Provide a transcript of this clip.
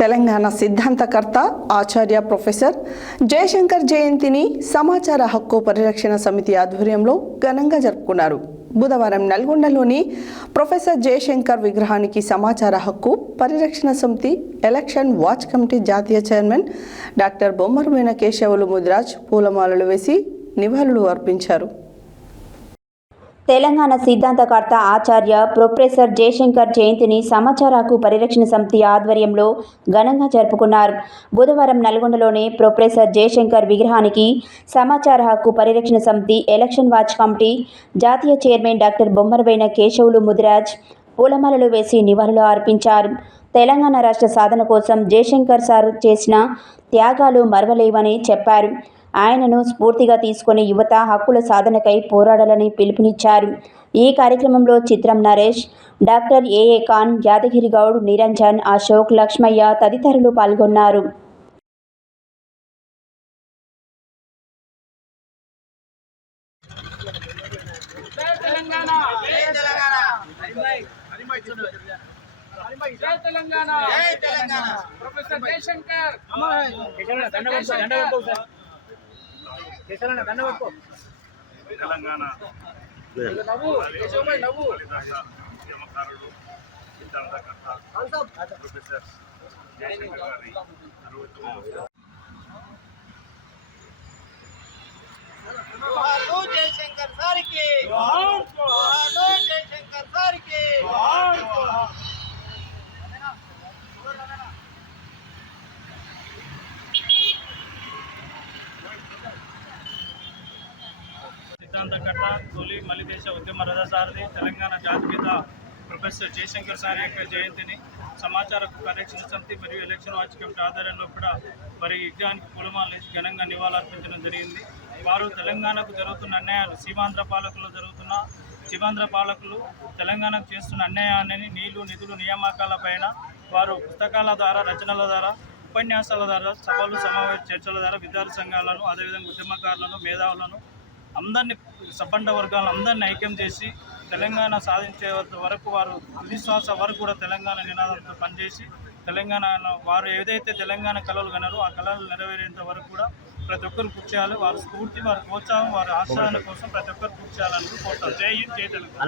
తెలంగాణ సిద్ధాంతకర్త ఆచార్య ప్రొఫెసర్ జయశంకర్ జయంతిని సమాచార హక్కు పరిరక్షణ సమితి ఆధ్వర్యంలో ఘనంగా జరుపుకున్నారు. బుధవారం నల్గొండలోని ప్రొఫెసర్ జయశంకర్ విగ్రహానికి సమాచార హక్కు పరిరక్షణ సమితి ఎలక్షన్ వాచ్ కమిటీ జాతీయ చైర్మన్ డాక్టర్ బొమ్మరమైన కేశవులు ముదిరాజ్ పూలమాలలు వేసి నివాళులు అర్పించారు. తెలంగాణ సిద్ధాంతకర్త ఆచార్య ప్రొఫెసర్ జయశంకర్ జయంతిని సమాచార హక్కు పరిరక్షణ సమితి ఆధ్వర్యంలో ఘనంగా జరుపుకున్నారు. బుధవారం నల్గొండలోని ప్రొఫెసర్ జయశంకర్ విగ్రహానికి సమాచార హక్కు పరిరక్షణ సమితి ఎలక్షన్ వాచ్ కమిటీ జాతీయ చైర్మన్ డాక్టర్ బొమ్మరవైన కేశవులు ముదిరాజ్ పూలమాలలు వేసి నివాళులు అర్పించారు. తెలంగాణ రాష్ట్ర సాధన కోసం జయశంకర్ సార్ చేసిన త్యాగాలు మరవలేవని చెప్పారు. ఆయనను స్ఫూర్తిగా తీసుకొని యువత హక్కుల సాధనకై పోరాడాలని పిలుపునిచ్చారు. ఈ కార్యక్రమంలో చిత్రం నరేష్ డాక్టర్ ఏఏ ఖాన్ యాదగిరి గౌడ్ నిరంజన్ అశోక్ లక్ష్మయ్య తదితరులు పాల్గొన్నారు. జై తెలంగాణ. జై తెలంగాణ. జై తెలంగాణ జై తెలంగాణ ప్రొఫెసర్ జయశంకర్ తెలంగాణ ఉద్యమకారుడు సిద్ధాంతకర్త ప్రొఫెసర్ జయశంకర్ గారి అరవై సిద్ధాంతకర్త తొలి మలిదేశ ఉద్యమ రథసారథి తెలంగాణ జాతిపిత ప్రొఫెసర్ జయశంకర్ సార్ యొక్క జయంతిని సమాచార పరిరక్షణ సమితి మరియు ఎలక్షన్ వాచ్ కమిటీ ఆధ్వర్యంలో కూడా మరి యుద్ధానికి పూలమాలు వేసి ఘనంగా నివాళులర్పించడం జరిగింది. వారు తెలంగాణకు జరుగుతున్న అన్యాయాలు సీమాంధ్ర పాలకులు జరుగుతున్న సీమాంధ్ర పాలకులు తెలంగాణకు చేస్తున్న అన్యాయాన్ని నీళ్ళు నిధులు నియామకాల పైన వారు పుస్తకాల ద్వారా రచనల ద్వారా ఉపన్యాసాల ద్వారా సభలు సమావేశ చర్చల ద్వారా విద్యార్థి సంఘాలను అదేవిధంగా ఉద్యమకారులను మేధావులను అందరినీ సబ్బండ వర్గాలను అందరినీ ఐక్యం చేసి తెలంగాణ సాధించే వరకు వారు విశ్వాస వరకు కూడా తెలంగాణ నినాదంతో పనిచేసి తెలంగాణ వారు ఏదైతే తెలంగాణ కళలు కన్నారో ఆ కళలు నెరవేరేంత వరకు కూడా ప్రతి ఒక్కరు కృషి చేయాలి. వారి స్ఫూర్తి వారి ప్రోత్సాహం వారి ఆశ్రయాల కోసం ప్రతి ఒక్కరు కృషి చేయాలని కోరుతారు జై హింద్ జై తెలంగాణ.